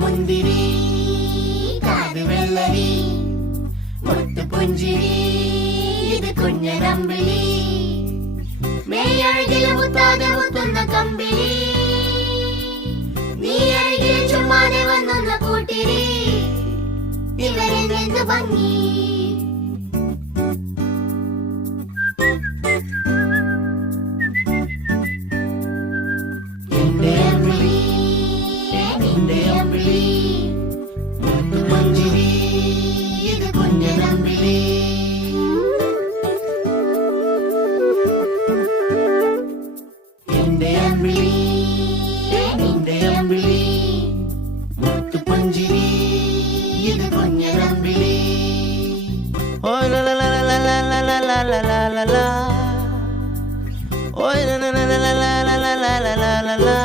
മുന്തിരി കാത് വെള്ളരി മുത്തു പുഞ്ചിരി ഇത് കുഞ്ഞനമ്പിളി മേയഴകിൽ മുത്താതെ മുത്തുന്ന കമ്പിളി നീ അഴകിൽ ചുമ്മാതെ വന്നൊന്ന കൂട്ടിരി ഇവരിൽ നിന്ന് ഭംഗി Oi la la la la la la la la la la la la la. Oi la la la la la la la la la la la.